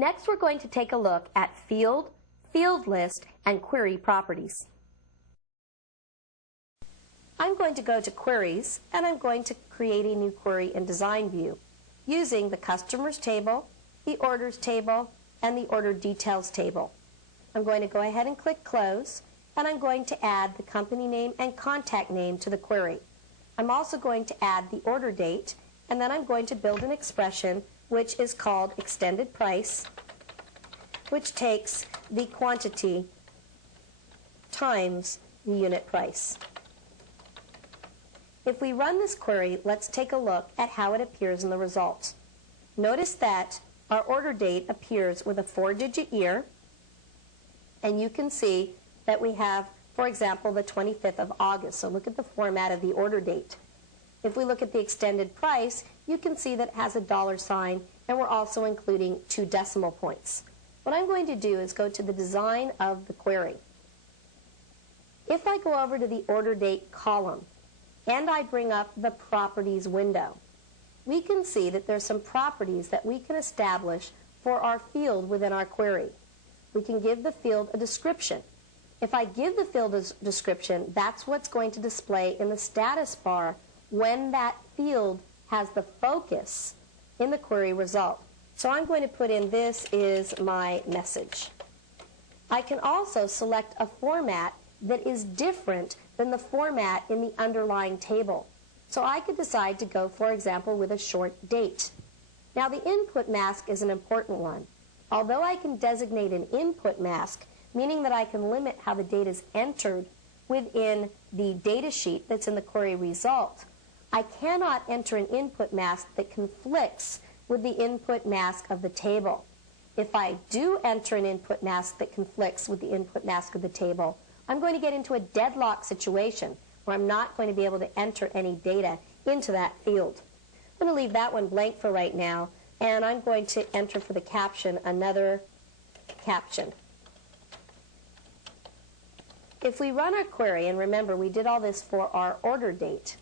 Next, we're going to take a look at field, field list, and query properties. I'm going to go to Queries, and I'm going to create a new query in Design View using the Customers table, the Orders table, and the Order Details table. I'm going to go ahead and click Close, and I'm going to add the company name and contact name to the query. I'm also going to add the order date, and then I'm going to build an expression which is called extended price, which takes the quantity times the unit price. If we run this query, let's take a look at how it appears in the results. Notice that our order date appears with a 4-digit year, and you can see that we have, for example, the 25th of August. So look at the format of the order date. If we look at the extended price, you can see that it has a $sign, and we're also including 2 decimal points. What I'm going to do is go to the design of the query. If I go over to the order date column, and I bring up the properties window, we can see that there's some properties that we can establish for our field within our query. We can give the field a description. If I give the field a description, that's what's going to display in the status bar when that field has the focus in the query result. So I'm going to put in, this is my message. I can also select a format that is different than the format in the underlying table. So I could decide to go, for example, with a short date. Now the input mask is an important one. Although I can designate an input mask, meaning that I can limit how the data is entered within the data sheet that's in the query result, I cannot enter an input mask that conflicts with the input mask of the table. If I do enter an input mask that conflicts with the input mask of the table, I'm going to get into a deadlock situation where I'm not going to be able to enter any data into that field. I'm going to leave that one blank for right now, and I'm going to enter for the caption another caption. If we run our query, and remember we did all this for our order date,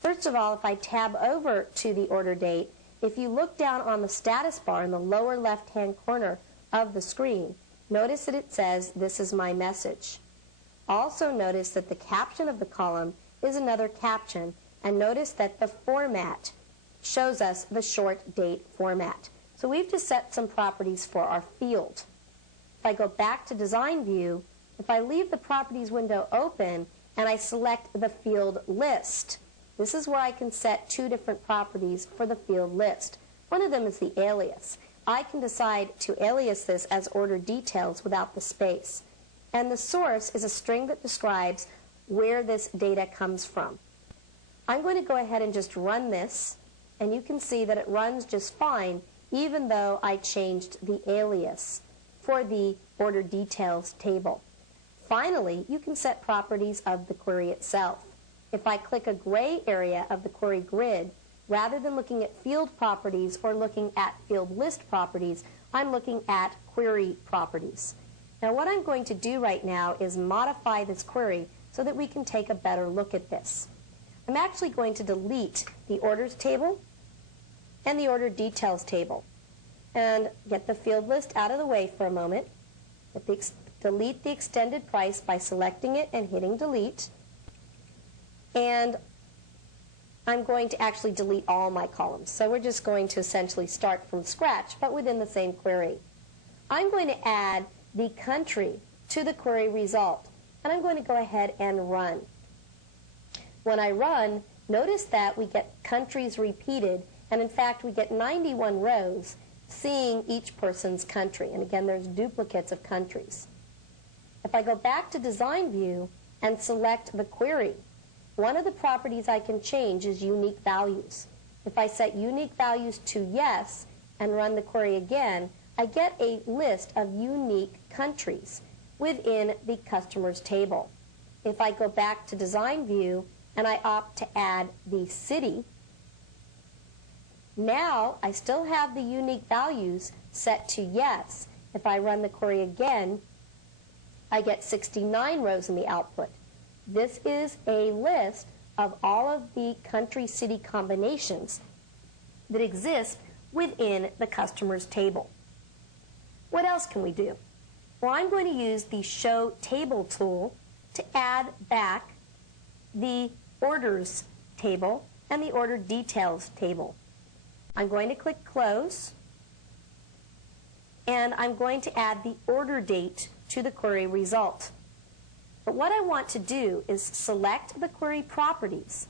first of all, if I tab over to the order date, if you look down on the status bar in the lower left-hand corner of the screen, notice that it says, "This is my message." Also notice that the caption of the column is another caption, and notice that the format shows us the short date format. So we've just set some properties for our field. If I go back to Design View, if I leave the Properties window open and I select the field list, this is where I can set 2 different properties for the field list. One of them is the alias. I can decide to alias this as order details without the space. And the source is a string that describes where this data comes from. I'm going to go ahead and just run this, and you can see that it runs just fine even though I changed the alias for the order details table. Finally, you can set properties of the query itself. If I click a gray area of the query grid, rather than looking at field properties or looking at field list properties, I'm looking at query properties. Now what I'm going to do right now is modify this query so that we can take a better look at this. I'm actually going to delete the orders table and the order details table and get the field list out of the way for a moment. Delete the extended price by selecting it and hitting delete. And I'm going to actually delete all my columns. So we're just going to essentially start from scratch, but within the same query. I'm going to add the country to the query result, and I'm going to go ahead and run. When I run, notice that we get countries repeated, and in fact we get 91 rows seeing each person's country. And again, there's duplicates of countries. If I go back to Design View and select the query, one of the properties I can change is unique values. If I set unique values to yes and run the query again, I get a list of unique countries within the customers table. If I go back to Design View and I opt to add the city, now I still have the unique values set to yes. If I run the query again, I get 69 rows in the output. This is a list of all of the country-city combinations that exist within the customers table. What else can we do? Well, I'm going to use the Show Table tool to add back the Orders table and the Order Details table. I'm going to click Close, and I'm going to add the order date to the query result. But what I want to do is select the query properties,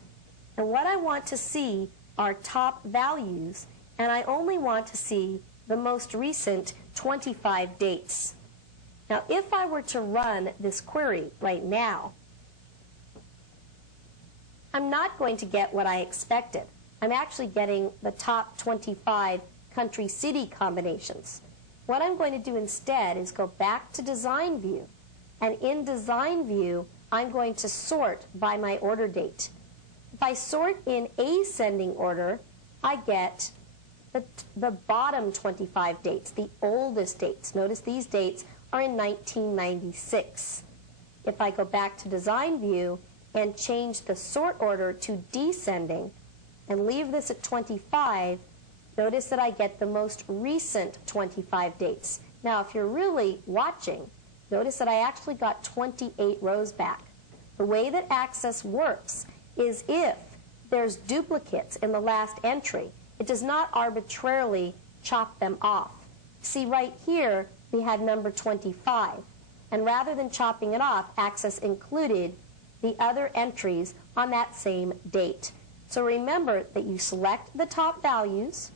and what I want to see are top values, and I only want to see the most recent 25 dates. Now, if I were to run this query right now, I'm not going to get what I expected. I'm actually getting the top 25 country-city combinations. What I'm going to do instead is go back to Design View, and in Design View, I'm going to sort by my order date. If I sort in ascending order, I get the bottom 25 dates, the oldest dates. Notice these dates are in 1996. If I go back to Design View and change the sort order to descending and leave this at 25, notice that I get the most recent 25 dates. Now, if you're really watching, notice that I actually got 28 rows back. The way that Access works is if there's duplicates in the last entry, it does not arbitrarily chop them off. See, right here, we had number 25. And rather than chopping it off, Access included the other entries on that same date. So remember that you select the top values,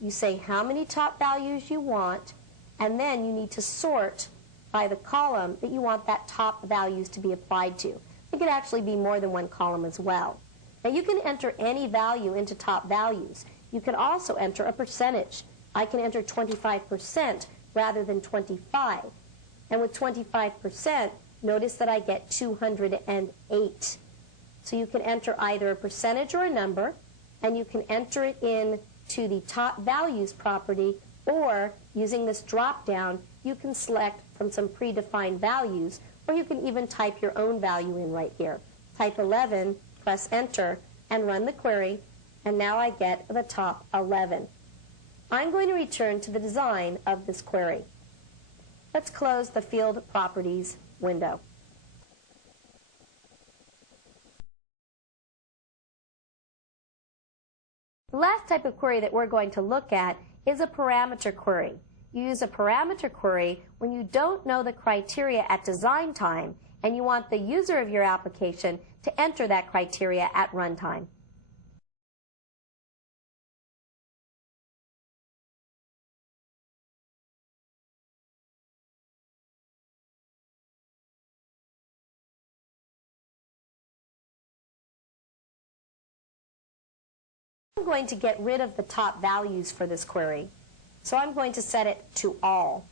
you say how many top values you want, and then you need to sort by the column that you want that top values to be applied to. It could actually be more than one column as well. Now you can enter any value into top values. You can also enter a percentage. I can enter 25% rather than 25. And with 25%, notice that I get 208. So you can enter either a percentage or a number, and you can enter it in to the top values property, or using this drop down, you can select from some predefined values, or you can even type your own value in right here. Type 11, press enter, and run the query, and now I get the top 11. I'm going to return to the design of this query. Let's close the Field Properties window. The last type of query that we're going to look at is a parameter query. You use a parameter query when you don't know the criteria at design time and you want the user of your application to enter that criteria at runtime. I'm going to get rid of the top values for this query. So I'm going to set it to all.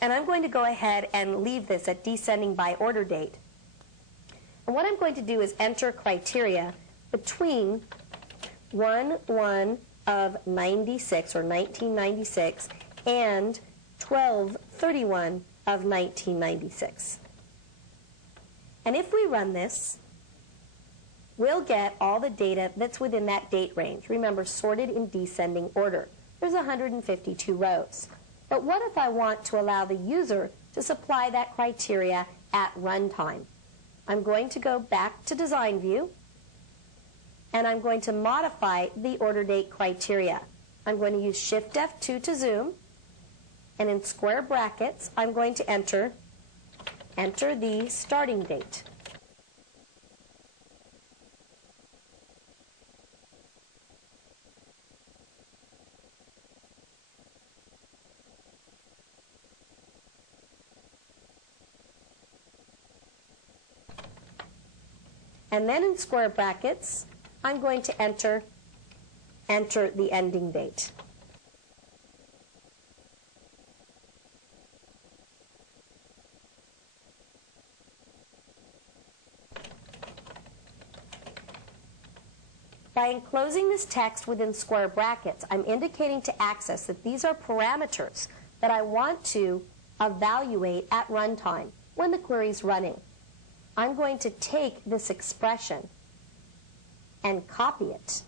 And I'm going to go ahead and leave this at descending by order date. And what I'm going to do is enter criteria between 1/1 of 96 or 1996 and 12/31 of 1996. And if we run this, we'll get all the data that's within that date range. Remember, sorted in descending order. There's 152 rows. But what if I want to allow the user to supply that criteria at runtime? I'm going to go back to Design View, and I'm going to modify the order date criteria. I'm going to use Shift F2 to zoom, and in square brackets, I'm going to enter the starting date. And then in square brackets, I'm going to enter the ending date. By enclosing this text within square brackets, I'm indicating to Access that these are parameters that I want to evaluate at runtime when the query is running. I'm going to take this expression and copy it.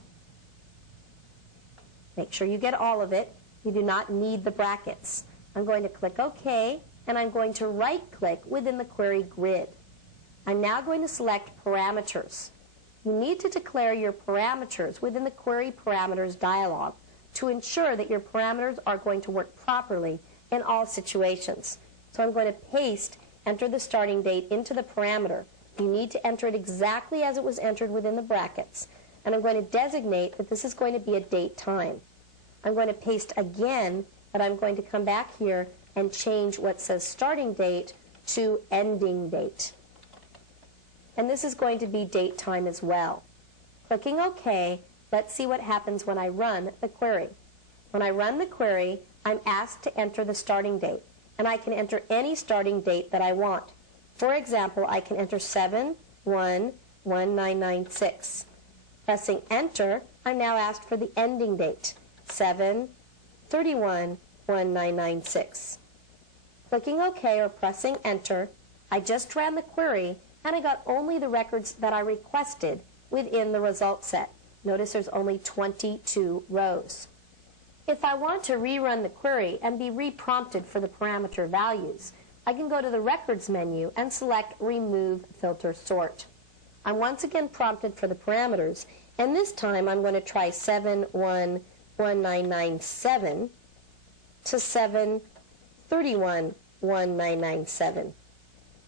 Make sure you get all of it. You do not need the brackets. I'm going to click OK, and I'm going to right-click within the query grid. I'm now going to select Parameters. You need to declare your parameters within the Query Parameters dialog to ensure that your parameters are going to work properly in all situations. So I'm going to paste, enter the starting date into the parameter. You need to enter it exactly as it was entered within the brackets. And I'm going to designate that this is going to be a date time. I'm going to paste again, but I'm going to come back here and change what says starting date to ending date. And this is going to be date time as well. Clicking OK, let's see what happens when I run the query. When I run the query, I'm asked to enter the starting date, and I can enter any starting date that I want. For example, I can enter 7/1/1996. Pressing enter, I'm now asked for the ending date, 7/31/1996. Clicking OK or pressing enter, I just ran the query, and I got only the records that I requested within the result set. Notice there's only 22 rows. If I want to rerun the query and be reprompted for the parameter values, I can go to the Records menu and select Remove Filter Sort. I'm once again prompted for the parameters, and this time I'm going to try 7/1/1997 to 7/31/1997.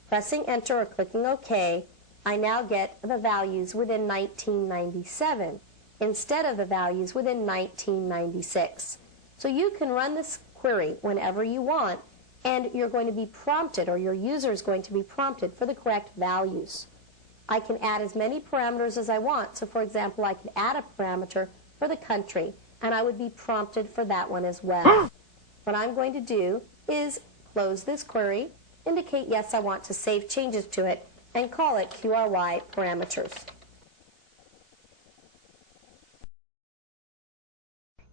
Pressing enter or clicking OK, I now get the values within 1997 instead of the values within 1996. So you can run this query whenever you want, and you're going to be prompted, or your user is going to be prompted for the correct values. I can add as many parameters as I want. So for example, I could add a parameter for the country, and I would be prompted for that one as well. What I'm going to do is close this query, indicate yes, I want to save changes to it, and call it QRY parameters.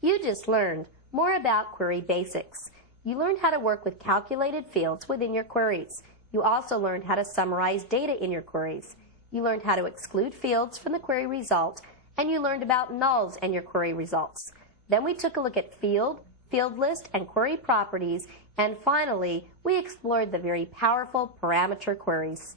You just learned more about query basics. You learned how to work with calculated fields within your queries. You also learned how to summarize data in your queries. You learned how to exclude fields from the query result, and you learned about nulls in your query results. Then we took a look at field list, and query properties, and finally, we explored the very powerful parameter queries.